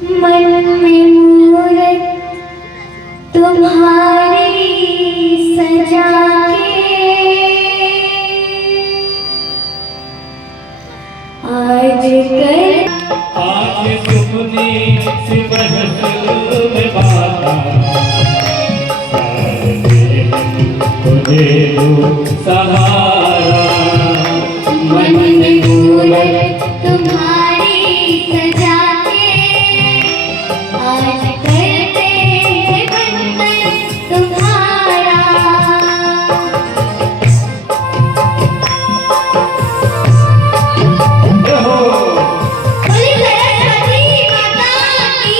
मन में मूरत तुम्हारी सजा के आज सुपने से महफिल में बाता तुझे दो सहारा मन में मूरत तुम्हारी सजा के आज करते हैं बंधन तुम्हारा। बोली सरस्वती माता की।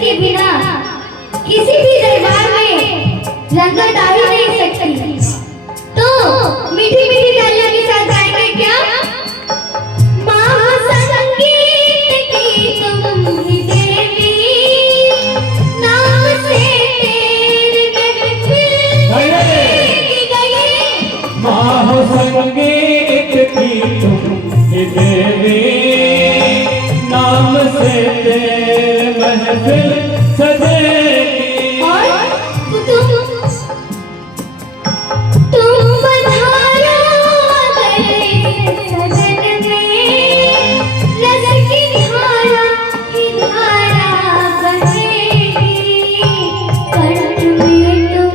के बिना किसी भी दरबार में रंगत आ ही नहीं सकती। तो मीठी मीठी तालियों के साथ गाएंगे क्या? महासंगीत की तुम ही देवी, नाम से तेरे महफिल की गई। महासंगीत की तुम ही देवी, नाम से तेरे महफिल सजेगी। और तुम बधारो सजन में, रस की धारा बहेगी। कंठ में तुम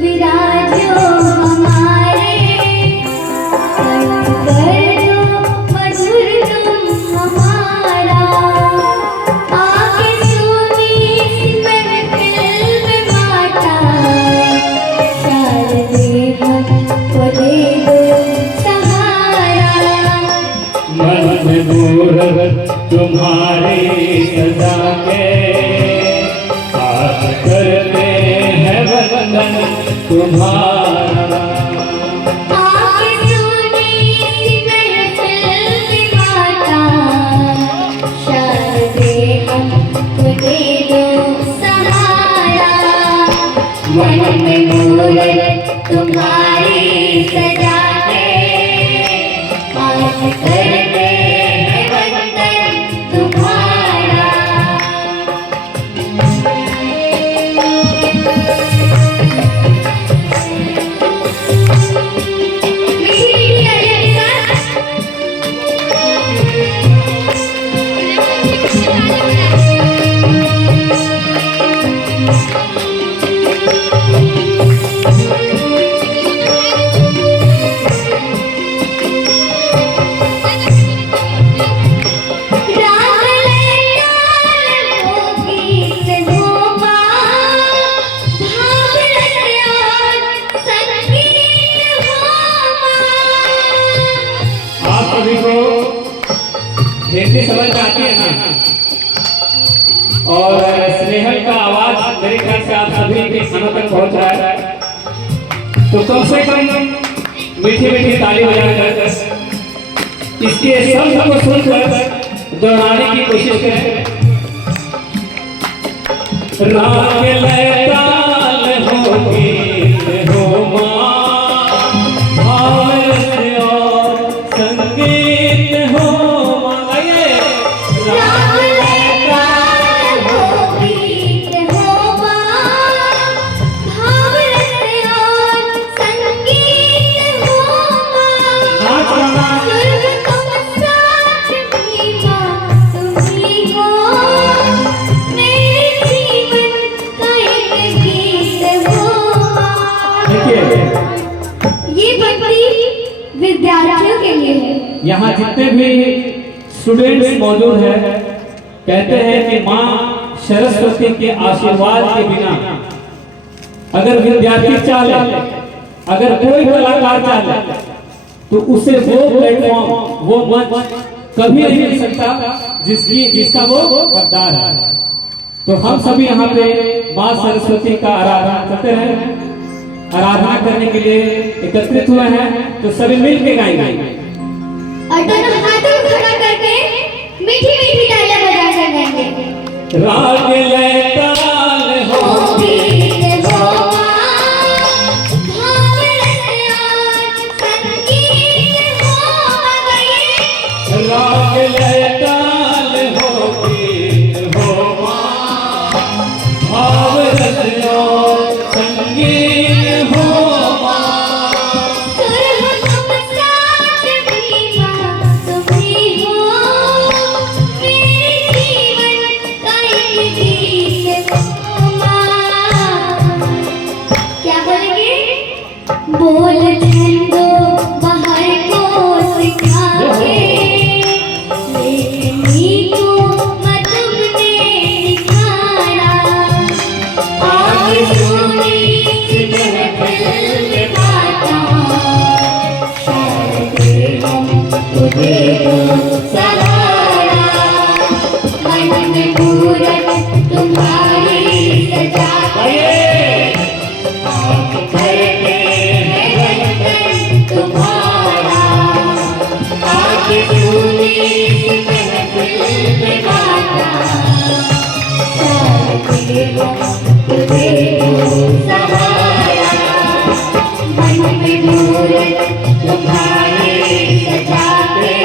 विराजो हमारे, कंठ कर दो मधुर तुम हमारा। तुम्हारी सजा के आज करते हैं वंदन तुम्हारा। मन में मूरत तुम्हारी सजा के आज करते हैं वंदन तुम्हारा। हिंदी समझ में आती है ना? और स्नेहल का आवाज मेरे ख्याल से आप सभी के कानों तक पहुंच रहा है। तो कम से कम मीठी मीठी ताली बजाकर इसके शब्द को सुनकर दोहराने की कोशिश करें। राग लय ताल हो गीत हो माँ, भाव रस और संगीत हो माँ। राग लय ताल हो गीत हो माँ, भाव रस और संगीत हो माँ। स्वर्ग तुम साथ भी माँ तुम ही हो, मेरे जीवन का एक गीत हो माँ। ये भक्ति विद्यार्थियों के लिए है। यहाँ जितने भी स्टूडेंट्स मौजूद हैं कहते हैं कि माँ सरस्वती के आशीर्वाद के बिना अगर विद्यार्थी चाहे, अगर कोई कलाकार चाहे, तो उसे वो प्लेटफॉर्म, वो मंच कभी नहीं मिल सकता जिसका वो हकदार है। तो हम सभी यहाँ पे माँ सरस्वती का आराधना करते हैं, आराधना करने के लिए एकत्रित हुए हैं, तो सभी मिल के गाएंगे और दोनों हाथों को खड़ा करके मीठी मीठी तालियां बजाकर गाएंगे। राग लय ताल हो वीर हो भाव संगीत हो गए। राग लय ताल हो गीत हो भाव रचना संगीत हो सुर हो तुम साथ भी माँ तुम ही हो, मेरे जीवन का एक गीत हो माँ। क्या बोलेंगे? बोल झंडो बाहर को सिखाओगे, लेकिन को मत तुमने दिखाना। आज सुनी महफिल बाता, शायद हम तुझे तो सहारा। मन में मूरत तुम्हारी सजा करके है बंधन तुम्हारा। आज सुनी महफिल में बाता, शायद हम तुझे तो सहारा। मन में मूरत तुम्हारी सजा के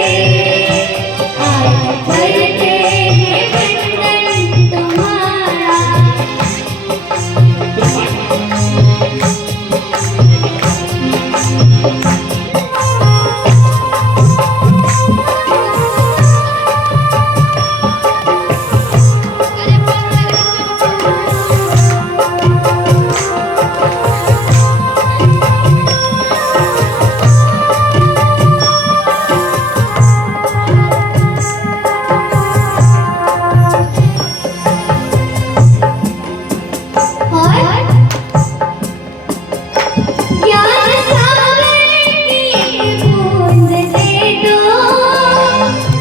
आज करके है बंधन तुम्हारा। और ज्ञान सागर की बूंद दे दो,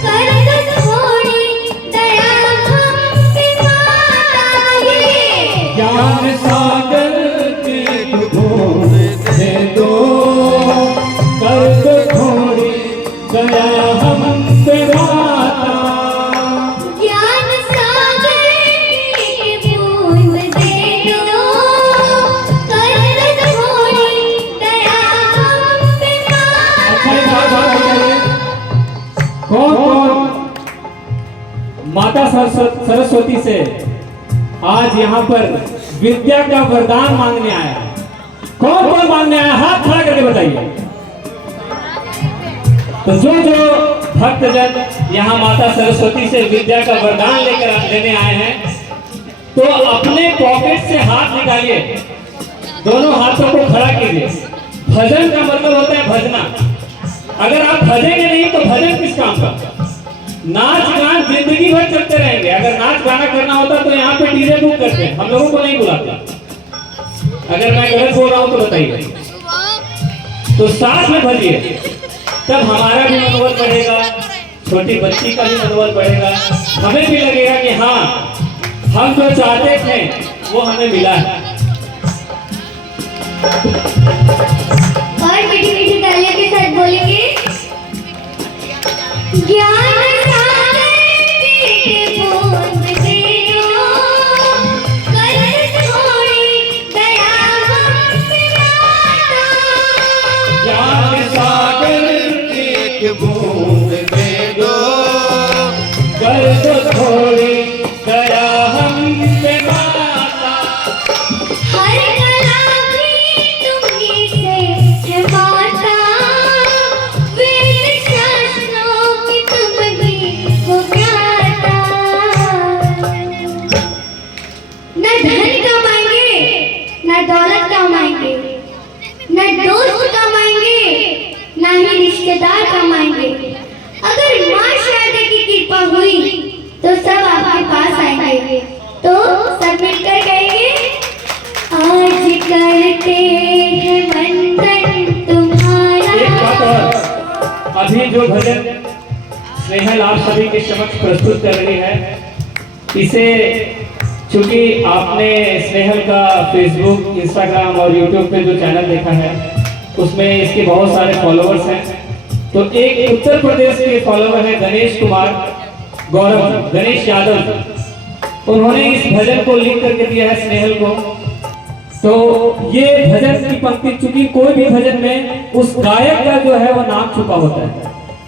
कर दो थोड़ी दया हम पे माता। ये ज्ञान सागर की बूंद दे दो, कर दो थोड़ी दया हम पे माता। ज्ञान सागर की बूंद दे दो, कर दो थोड़ी दया हम पे अच्छा, एक बात माता। कौन कौन माता सरस्वती से आज यहाँ पर विद्या का वरदान मांगने आया? कौन कौन मांगने आया? हाथ खड़ा करके बताइए। तो जो भक्तजन यहाँ माता सरस्वती से विद्या का वरदान लेने आए हैं, तो अपने पॉकेट से हाथ निकालिए, दोनों हाथों को खड़ा कीजिए। भजन का मतलब होता है भजना। अगर आप भजेंगे नहीं तो भजन किस काम का? नाच गान जिंदगी भर चलते रहेंगे। अगर नाच गाना करना होता तो यहाँ पे डीजे बुक करते हैं, हम लोगों को नहीं बुलाते। अगर मैं गलत बोल रहा हूँ तो बताइए। तो साथ में भजिए, तब हमारा भी मनोबल बढ़ेगा, छोटी बच्ची का भी मनोबल बढ़ेगा। हमें भी लगेगा कि हाँ, हम जो चाहते थे वो हमें मिला है। और मीठी मीठी तालियों के साथ बोलेंगे। ज्ञान सागर की बूंद दे दो, कर थोड़ी दया हम पे माता। ज्ञान सागर एक बूंद दे दो, कर दो थोड़ी दया हम पे माता। हर कला भी तुम्ही से है माता, वेद शास्त्रों की तुम ही हो ज्ञाता। न धन कमाएंगे, न दौलत कमाएंगे, न दोस्त कमाएंगे, न ही रिश्तेदार कमाएंगे। अगर माँ शारदा की कृपा हुई तो सब आपके पास आएंगे। तो सब मिलकर गाएंगे। आज करते हैं वंदन तुम्हारा। एक बात और, अभी जो भजन स्नेहल आप सभी के समक्ष प्रस्तुत कर रही है, इसे चूंकि आपने स्नेहल का फेसबुक, इंस्टाग्राम और यूट्यूब पे जो चैनल देखा है उसमें इसके बहुत सारे फॉलोअर्स हैं। तो एक उत्तर प्रदेश के फॉलोअर है गणेश कुमार गौरव, गणेश यादव, उन्होंने इस भजन को लिख करके दिया है स्नेहल को। तो ये भजन की पंक्ति, चूंकि कोई भी भजन में उस गायक का जो है वो नाम छुपा होता है,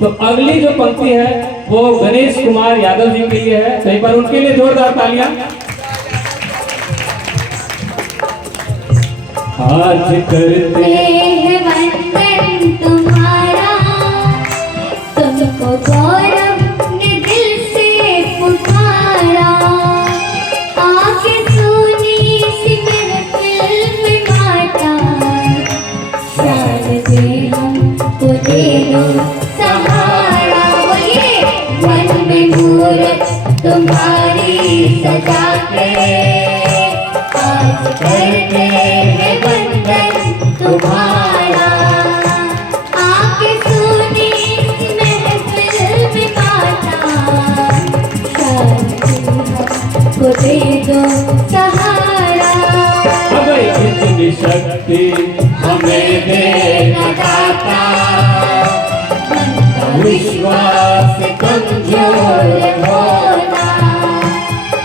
तो अगली जो पंक्ति है वो गणेश कुमार यादव जी के लिए है। तो एक बार उनके लिए जोरदार तालियां। आज करते हैं वंदन तुम्हारा, तुमको गौरव ने दिल से पुकारा। आके सुनी सी महफिल में माता, शायद हमको दे दो सहारा। बोलिए मन में मूरत तुम्हारी सजा के, आज करते हैं वंदन तुम्हारा। आके सुनी महफिल में माता, शायद हमको दे दो सहारा। अगर इतनी शक्ति हमें देना दाता, विश्वास कमजोर होना।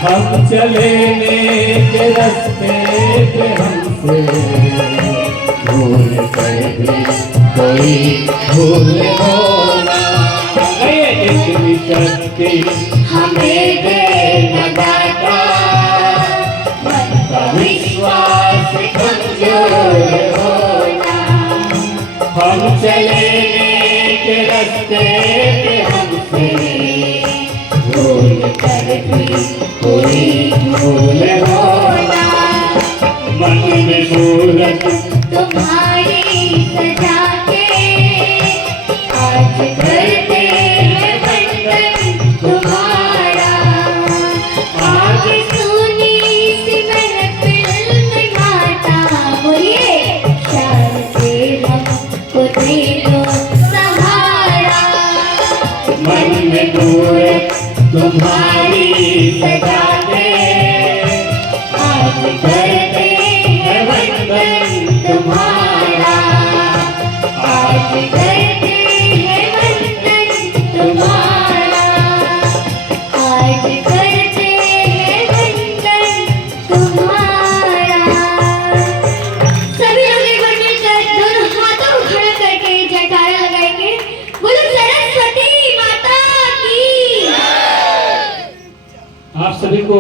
हम चले के रास्ते पे हमसे भूल कर भी कोई भूल होना। इतनी शक्ति हमें देना दाता, मन का विश्वास कमजोर होना। हम चले के रास्ते पे हमसे भूल कर भी कोई भूल होना। मन में मूरत तुम्हारी सजा के, आज करते हैं वंदन तुम्हारा। आज सुनी सी महफिल में माता, बोलिए शायद से हमको दे दो सहारा। मन में मूरत तुम्हारी सजा के, आज करते हैं वंदन तुम्हारा। आज करते हैं वंदन तुम्हारा। आज करते हैं वंदन तुम्हारा। सभी लोग एक बार मिलकर दोनों हाथों को खड़ा करके जयकारा लगाएंगे। बोलो सरस्वती माता की। आप सभी को